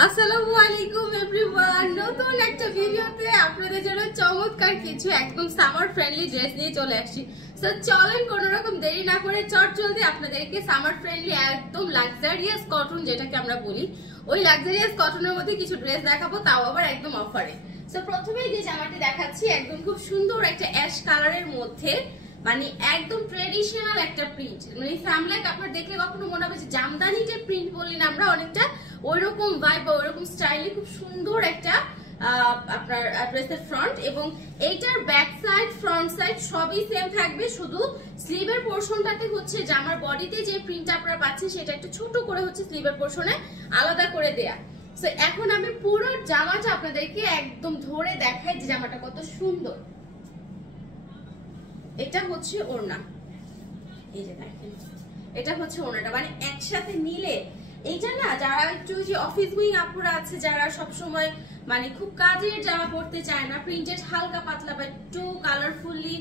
আসসালামু আলাইকুম এভরিওয়ান, নতুন একটা ভিডিওতে আপনাদের জন্য চমৎকার কিছু একদম সামার ফ্রেন্ডলি ড্রেস নিয়ে চলে আসছি। সো চলেন কোনো রকম দেরি না করে চটজলদি আপনাদেরকে সামার ফ্রেন্ডলি একদম লাক্সারিয়াস কটন যেটাকে আমরা বলি, ওই লাক্সারিয়াস কটনের মধ্যে কিছু ড্রেস দেখাবো, তাও আবার একদম অফারে। সো প্রথমেই যে জামাটি দেখাচ্ছি একদম খুব সুন্দর একটা অ্যাশ কালারের মধ্যে, মানে একদম ট্রেডিশনাল একটা প্রিন্ট, মানে সামলাইক আপনার দেখলে কখনো মনে হবে যে জামদানি যে প্রিন্ট বলি না আমরা, অনেকটা ওইরকম ভাইব বা ওইরকম স্টাইলে খুব সুন্দর একটা আপনার ড্রেসের ফ্রন্ট, এবং এইটার ব্যাক সাইড ফ্রন্ট সাইড সবই সেম থাকবে, শুধু স্লিভের পোরশনটাতে হচ্ছে জামার বডিতে যে প্রিন্টটা আপনারা পাচ্ছেন সেটা একটু ছোট করে হচ্ছে স্লিভের পোরশনে আলাদা করে দেয়া। সো এখন আমি পুরো জামাটা আপনাদেরকে একদম ধরে দেখাই যে জামাটা কত সুন্দর। এটা হচ্ছে ওড়না, এই যে দেখেন এটা হচ্ছে ওড়নাটা, মানে একসাথে নিলে এইটা না, যারা একটু যে অফিস গোয়িং আপুরা আছে যারা সব সময় মানে খুব কাজের জামা পড়তে চায় না, প্রিন্টেড হালকা পাতলা বা একটু কালারফুলি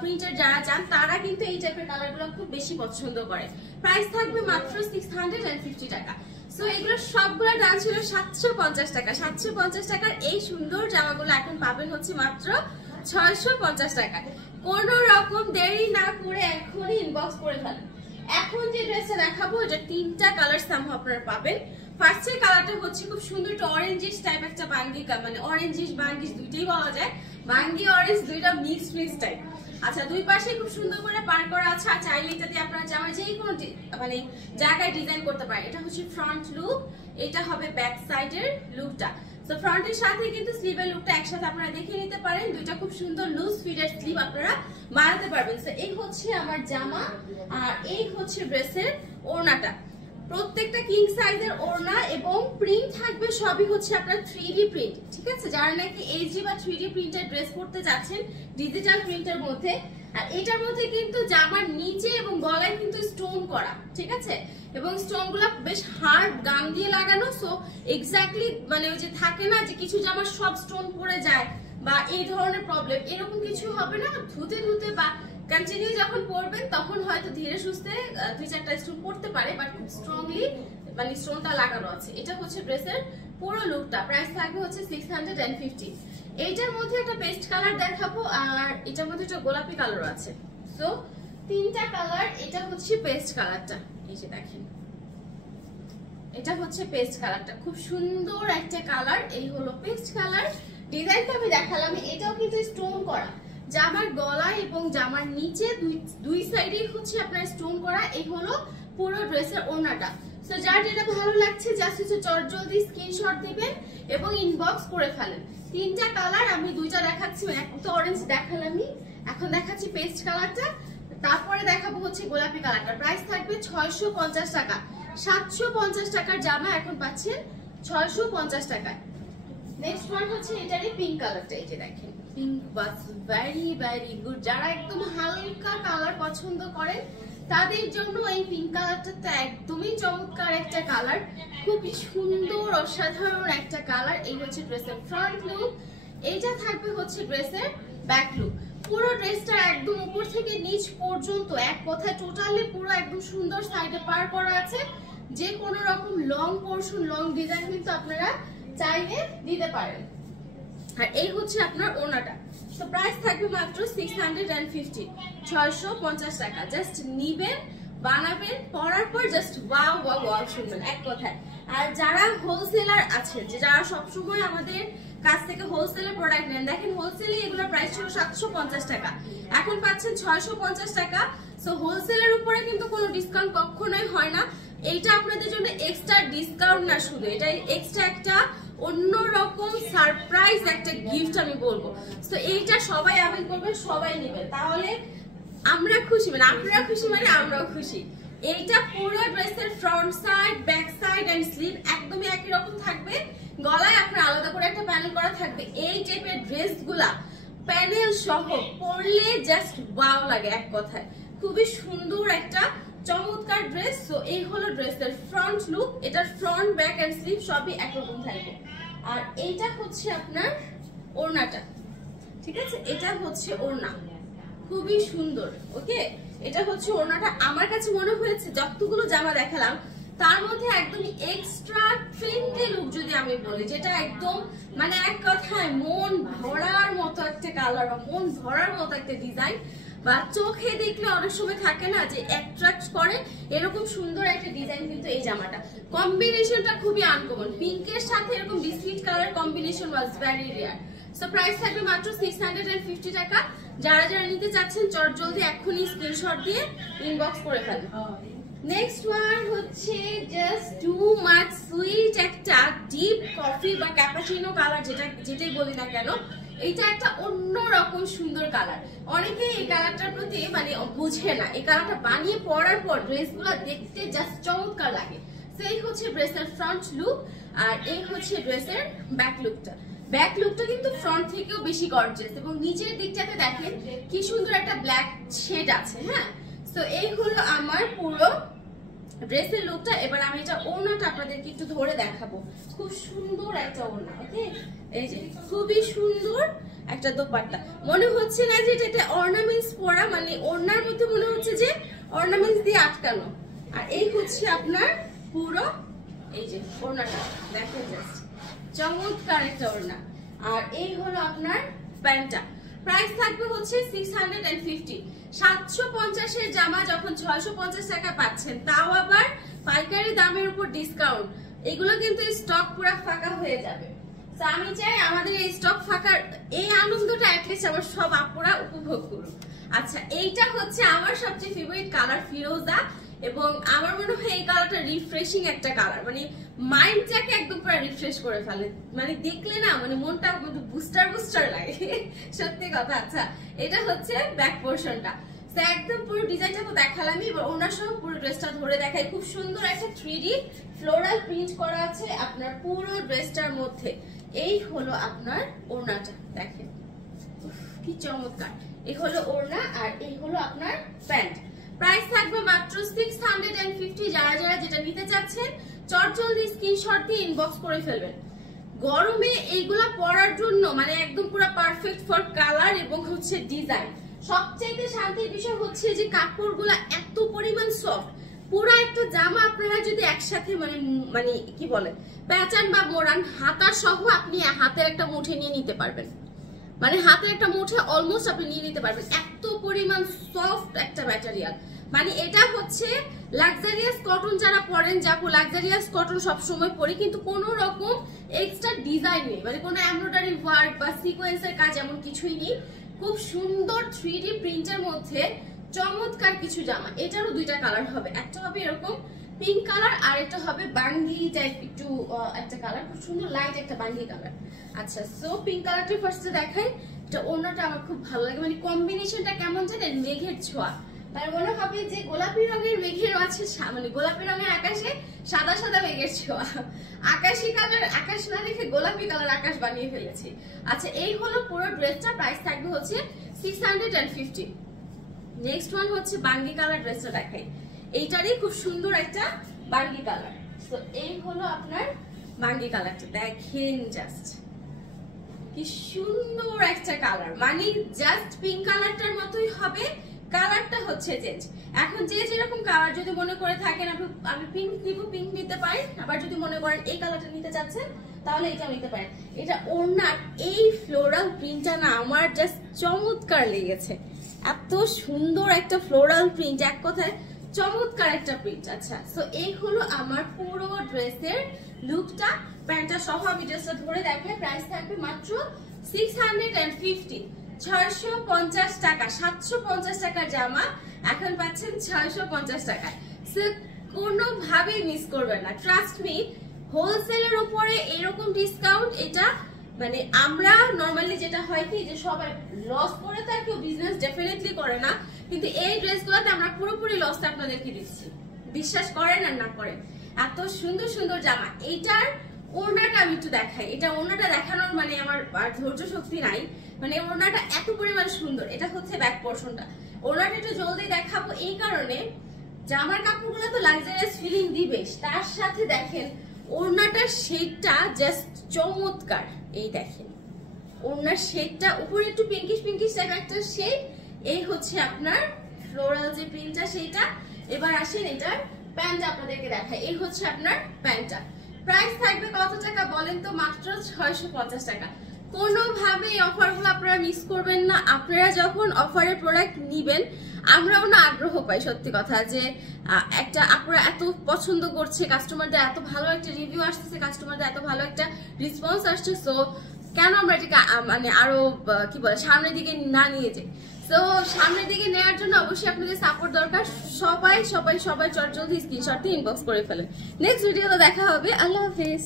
প্রিন্টেড যারা চান তারা কিন্তু এই টাইপের কালারগুলো খুব বেশি পছন্দ করে। প্রাইস থাকবে মাত্র 650 টাকা। সো এগুলো সবগুলো দাম ছিল 750 টাকা। 750 টাকার এই সুন্দর জামাগুলো এখন পাবেন হচ্ছে মাত্র 650 টাকা। কোন রকম দেরি না করে এখনই ইনবক্স করে ফেলেন। এখন যে ড্রেসটা দেখাবো এটা তিনটা কালার সামহ আপনারা পাবেন। ফার্স্টের কালারটা হচ্ছে খুব সুন্দর একটা অরেঞ্জিশ টাইপ একটা বাঙ্গি, মানে অরেঞ্জিশ বাঙ্গিশ দুইটাই বলা যায়, বাঙ্গি অরেঞ্জ দুইটা মিক্স টাইপ। আচ্ছা, দুই পাশে খুব সুন্দর করে পার করা আছে, আর চাইলে এটা দিয়ে আপনারা জামার যে কোনো মানে জায়গায় ডিজাইন করতে পারেন। এটা হচ্ছে ফ্রন্ট লুক, এটা হবে ব্যাক সাইডের লুকটা। সো ফ্রন্টের সাথে কিন্তু স্লিভের লুকটা একসাথে আপনারা দেখে নিতে পারেন, দুইটা খুব সুন্দর লুজ ফিটের স্লিভ আপনারা বানাতে পারবেন। সো এই হচ্ছে আমার জামা, আর এই হচ্ছে ড্রেসের ওড়নাটা। প্রত্যেকটা কিং সাইজের ওড়না এবং প্রিন্ট থাকবে সবই হচ্ছে আপনার 3D প্রিন্ট, ঠিক আছে? যারা নাকি এইচডি বা 3D প্রিন্টের ড্রেস পরতে যাচ্ছেন ডিজিটাল প্রিন্টের মধ্যে, আর এটার মধ্যে কিন্তু জামার নিচে এবং গলায় কিন্তু স্টোন করা, ঠিক আছে? এবং স্টোনগুলো বেশ হার্ড গাম দিয়ে লাগানো। সো এক্স্যাক্টলি মানে ওই যে থাকে না যে কিছু জামার সব স্টোন পড়ে যায় বা এই ধরনের প্রবলেম, এরকম কিছু হবে না। ধুতে ধুতে বা কন্টিনিউ যখন পরবেন তখন হয়তো ধীরে সুস্থে 2-4টা স্টোন পড়তে পারে, বাট খুব স্ট্রংলি মানে স্টোনটা লাগানো আছে। এটা হচ্ছে ড্রেসের পুরো লুকটা। প্রাইস থাকবে হচ্ছে 650। এইটার মধ্যে একটা পেস্ট কালার দেখাবো, আর এটার মধ্যে একটা গোলাপি কালার আছে। সো তিনটা কালার। এটা হচ্ছে পেস্ট কালারটা, এই যে দেখেন এটা হচ্ছে পেস্ট কালারটা, খুব সুন্দর একটা কালার। এই হলো পেস্ট কালার। ডিজাইনটা আমি দেখালাম, এটাও কিন্তু স্টোন করা, জামার গলা এবং জামার নিচে দুই সাইডেই হচ্ছে আপনার স্টোন করা। এই হলো পুরো ড্রেসের ওড়নাটা। সো যার যেটা ভালো লাগছে জাস্ট হচ্ছে চটজলদি স্ক্রিনশট দিবেন এবং ইনবক্স করে ফেলেন। তিনটা কালার, আমি দুইটা দেখাচ্ছি, একটা অরেঞ্জ দেখালামই, এখন দেখাচ্ছি পেস্ট কালারটা, তারপরে দেখাবো হচ্ছে গোলাপি কালারটা। প্রাইস থাকবে 650 টাকা। 750 টাকার জামা এখন পাচ্ছেন 650 টাকায়। নেক্সট ওয়ান হচ্ছে এটারই পিঙ্ক কালারটা, এই যে দেখেন পিঙ্ক ওয়াজ ভেরি গুড। যারা একদম হালকা কালার পছন্দ করেন তাদের জন্য এই পিঙ্ক কালারটা তো একদমই চমৎকার একটা কালার, খুবই সুন্দর অসাধারণ একটা কালার। এই হচ্ছে ড্রেসের ফ্রন্ট লুক, এইটা থাকবে হচ্ছে ড্রেসের ব্যাক লুক। পুরো ড্রেসটা একদম উপর থেকে নিচ পর্যন্ত এক কথায় টোটালি পুরো একদম সুন্দর সাইডে পার করা আছে। যে কোনো রকম লং পোর্শন লং ডিজাইন কিন্তু আপনারা চাইলে দিতে পারেন। আর এই হচ্ছে আপনার ওড়নাটা। তো প্রাইস থাকবে মাত্র 650 টাকা। জাস্ট নিবেন, বানাবেন, পরার পর জাস্ট ওয়াও ওয়াও ওয়াও শুনবেন এক কথায়। আর যারা হোলসেলার আছে, যে যারা সবসময় আমাদের কাছ থেকে হোলসেলে প্রোডাক্ট নেন, দেখেন হোলসেলে এগুলোর প্রাইস ছিল 750 টাকা, এখন পাচ্ছেন 650 টাকা। সো হোলসেলের উপরে কিন্তু কোনো ডিসকাউন্ট কখনোই হয় না। এইটা আপনাদের জন্য এক্সট্রা ডিসকাউন্ট না, শুধু এটা এক্সট্রা একটা অন্যরকম সারপ্রাইজ একটা গিফট আমি বলবো। তো এইটা সবাই আবেদন করবেন, সবাই নেবেন, তাহলে আমরা খুশি, মানে আপনারা খুশি মানে আমরাও খুশি। এইটা পুরো ড্রেসের front side back side and sleeve একদমই একই রকম থাকবে, গলায় আপনার আলাদা করে একটা প্যানেল করা থাকবে। এই টাইপের ড্রেসগুলা প্যানেল সহ পরলে জাস্ট ওয়াও লাগে এক কথায়, খুবই সুন্দর একটা চমৎকার ড্রেস। সো এই হলো ড্রেসের ফ্রন্ট লুক, এটার ফ্রন্ট ব্যাক এন্ড স্লিভ সবই একরকম থাকবে। আর এইটা হচ্ছে আপনার ওড়নাটা, ঠিক আছে? এটা হচ্ছে ওড়না, খুবই সুন্দর। ওকে, এটা হচ্ছে ওড়নাটা। আমার কাছে মনে হয়েছে যতগুলো জামা দেখালাম তার মধ্যে একদম এক্সট্রা ট্রেন্ডি লুক যদি আমি বলি, যেটা একদম মানে এক কথায় মন ভরার মতো একটা কালার বা মন ভরার মতো একটা ডিজাইন, বা চোখে দেখলে অনেক সময় থাকে না যে অ্যাট্রাক্ট করে, এরকম সুন্দর একটা ডিজাইন কিন্তু এই জামাটা। কম্বিনেশনটা খুবই আনকমন, পিঙ্কের সাথে এরকম biscuit colour combination was very rare. So price থাকবে মাত্র 650 টাকা। যারা যারা নিতে চাচ্ছেন চটজলদি এক্ষুনি স্ক্রিনশট দিয়ে ইনবক্স করে ফেলেন। নেক্সট ওয়ান হচ্ছে জাস্ট টু মাচ সুইট একটা ডিপ কফি বা ক্যাপাচিনো কালার, যেটাই বলি না কেন, এটা একটা অন্যরকম সুন্দর কালার। অনেকে এই কালারটার প্রতি মানে বুঝে না, এই কালারটা বানিয়ে পরার পর ড্রেসগুলো দেখতে জাস্ট চমৎকার লাগে। তো এই হচ্ছে ড্রেসের ফ্রন্ট লুক, আর এই হচ্ছে ড্রেসের ব্যাক লুকটা। ব্যাক লুকটা কিন্তু ফ্রন্ট থেকেও বেশি গর্জিয়াস, এবং নিচের দিকটাতে দেখেন কি সুন্দর একটা ব্ল্যাক শেড আছে। হ্যাঁ, তো এই হলো আমার পুরো ড্রেসের লুকটা। এবার আমি এটা ওড়নাটা আপনাদেরকে একটু ধরে দেখাবো। খুব সুন্দর একটা ওড়না, ওকে, এই যে খুবই সুন্দর একটা দোপাট্টা। মনে হচ্ছে না যে এটা অর্নামেন্টস পরা, মানে ওড়নার মধ্যে মনে হচ্ছে যে অর্নামেন্টস দিয়ে আটকানো। আর এই হচ্ছে আপনার পুরো এই যে ওড়নাটা, দেখেন জাস্ট চমৎকার একটা ওড়না। আর এই হলো আপনার প্যান্টটা। প্রাইস থাকবে হচ্ছে 650। 750 এর জামা যখন 650 টাকা পাচ্ছেন, তাও আবার পাইকারি দামের উপর ডিসকাউন্ট, এগুলো কিন্তু স্টক পুরো ফাঁকা হয়ে যাবে। তো আমি চাই আমাদের এই স্টক ফাঁকার এই আনন্দটা অ্যাটলিস্ট আমার সব আপুরা উপভোগ করুন। আচ্ছা, এইটা হচ্ছে আমার সবচেয়ে ফেভারিট কালার, ফিরোজা, এবং আমার মনে হয় এই কালারটা রিফ্রেশিং একটা কালার, মানে মাইন্ডটাকে একদম পুরো রিফ্রেশ করে ফেলে, মানে দেখলে না মানে মনটা বুস্টার লাগে, সত্যি কথা। আচ্ছা, এটা হচ্ছে ব্যাক পোর্শনটা। তো একদম পুরো ডিজাইনটা তো দেখালামই, এবার ওনার সহ পুরো ড্রেসটা ধরে দেখাই। খুব সুন্দর একটা 3D ফ্লোরাল প্রিন্ট করা আছে আপনার পুরো ড্রেসটার মধ্যে। এই হলো আপনার ওড়নাটা, দেখেন কি চমৎকার। এই হলো ওড়না, আর এই হলো আপনার প্যান্ট। প্রাইস থাকবে মাত্র 650। যারা যারা যেটা নিতে চাচ্ছেন চটজলদি স্ক্রিনশট দিয়ে ইনবক্স করে ফেলবেন। গরমে এইগুলা পরার জন্য মানে একদম পুরো পারফেক্ট ফর কালার এবং হচ্ছে ডিজাইন। সবচেয়ে শান্তির বিষয় হচ্ছে যে কাপড়গুলা এত পরিমাণ সফট, পুরো একটা জামা আপনারা যদি একসাথে মানে কি বলে প্যাচান বা মোড়ান হাতা সহ আপনি হাতের একটা মুঠে নিয়ে নিতে পারবেন, মানে হাতের একটা মুঠে অলমোস্ট আপনি নিয়ে নিতে পারবেন, এত পরিমাণ সফট একটা ম্যাটেরিয়াল। মানে এটা হচ্ছে লাক্সারিয়াস কটন, যারা পরেন যাবো লাক্সারিয়াস কটন সবসময় পরি, কিন্তু কোনো রকম এক্সট্রা ডিজাইন নেই, মানে কোনো এমব্রয়ডারি ওয়ার্ক বা সিকোয়েন্সের কাজ এমন কিছুই নেই। খুব সুন্দর 3D প্রিন্টের মধ্যে চমৎকার কিছু জামা। এটারও দুইটা কালার হবে, একটা হবে এরকম পিঙ্ক কালার, আর একটা হবে বাঙ্গি টাইপ একটু একটা কালার, খুব সুন্দর লাইট একটা বাঙ্গি কালার। আচ্ছা, সো পিঙ্ক কালারটা ফার্স্টে দেখাই। এটা ওড়নাটা আমার খুব ভালো লাগে, মানে কম্বিনেশনটা কেমন জানেন, মেঘের ছোঁয়া, তার মনে হবে যে গোলাপি রঙের মেঘের আছে, মানে গোলাপি রঙের আকাশে সাদা সাদা মেঘের ছোঁয়া, আকাশি কালার আকাশ না দেখে গোলাপি কালার আকাশ বানিয়ে ফেলেছি। আচ্ছা, এই হলো পুরো ড্রেসটা। প্রাইস থাকবে হচ্ছে 650। নেক্সট ওয়ান হচ্ছে বাঙ্গি কালার ড্রেসটা দেখাই। এইটারই খুব সুন্দর একটা বাঙ্গি কালার। তো এই হলো আপনার বাঙ্গি কালারটা, দেখেন জাস্ট কি সুন্দর একটা কালার, মানে জাস্ট পিঙ্ক কালারটার মতোই হবে, কালারটা হচ্ছে চেঞ্জ। এখন যে যেরকম কালার যদি মনে করে থাকেন আমি পিঙ্ক নিব, পিঙ্ক নিতে পারেন, আবার যদি মনে করেন এই কালারটা নিতে চাচ্ছেন তাহলে এটা নিতে পারেন। এটা ওড়নার এই ফ্লোরাল প্রিন্টটা না আমার জাস্ট চমৎকার লেগেছে, এত সুন্দর একটা ফ্লোরাল প্রিন্ট, এক কথায় চমৎকার একটা প্রিন্ট। আচ্ছা, সো এই হলো আমার পুরো ড্রেসের লুকটা। প্যান্টটা সহ আমি ড্রেসটা ধরে দেখলে প্রাইস থাকবে মাত্র 650, 650 টাকা। 750 টাকার জামা এখন পাচ্ছেন 650 টাকায়। সো কোনোভাবেই মিস করবেন না, ট্রাস্ট মি। হোলসেলের উপরে এরকম ডিসকাউন্ট, এটা মানে আমরা নরমালি যেটা হয় কি যে সবাই লস করে তার কেউ বিজনেস ডেফিনেটলি করে না, কিন্তু এই ড্রেসগুলোতে আমরা পুরোপুরি লসটা আপনাদেরকে দিচ্ছি, বিশ্বাস করেন আর না করেন। এত সুন্দর সুন্দর জামা। এইটার ওড়নাটা আমি একটু দেখাই, এটা ওড়নাটা দেখানোর মানে আমার আর ধৈর্য শক্তি নাই, মানে ওড়নাটা এত পরিমাণ সুন্দর। এটা হচ্ছে ব্যাক পোর্শনটা। ওড়নাটা একটু জলদি দেখাবো এই কারণে, জামার কাপড়গুলো তো লাক্সারিয়াস ফিলিং দিবে, তার সাথে দেখেন ওড়নাটার শেডটা জাস্ট চমৎকার। এই দেখেন ওড়নার শেডটা, উপরে একটু পিঙ্কিশ পিঙ্কিশ টাইপ একটা শেড, এই হচ্ছে আপনার ফ্লোরাল যে প্রিন্টটা সেইটা। এবার আসেন এটার প্যান্ট আপনাদেরকে দেখাই। এই হচ্ছে আপনার প্যান্টটা। প্রাইস থাকবে কত টাকা বলেন তো? মাত্র 650 টাকা। কোনোভাবে এই অফারগুলো আপনারা মিস করবেন না। আপনারা যখন অফারের প্রোডাক্ট নিবেন, আমরাও না আগ্রহ পাই সত্যি কথা, যে একটা আপনারা এত পছন্দ করছে, কাস্টমারদের এত ভালো একটা রিভিউ আসতেছে, কাস্টমারদের এত ভালো একটা রেসপন্স আসছে, সো কেন আমরা এটাকে মানে আরো কি বলে সামনের দিকে না নিয়ে যাই। তো সামনের দিকে নেওয়ার জন্য অবশ্যই আপনাদের সাপোর্ট দরকার। সবাই সবাই সবাই চটজলদি স্ক্রিনশট দিয়ে ইনবক্স করে ফেলেন। নেক্সট ভিডিওতে দেখা হবে। আল্লাহ হাফেজ।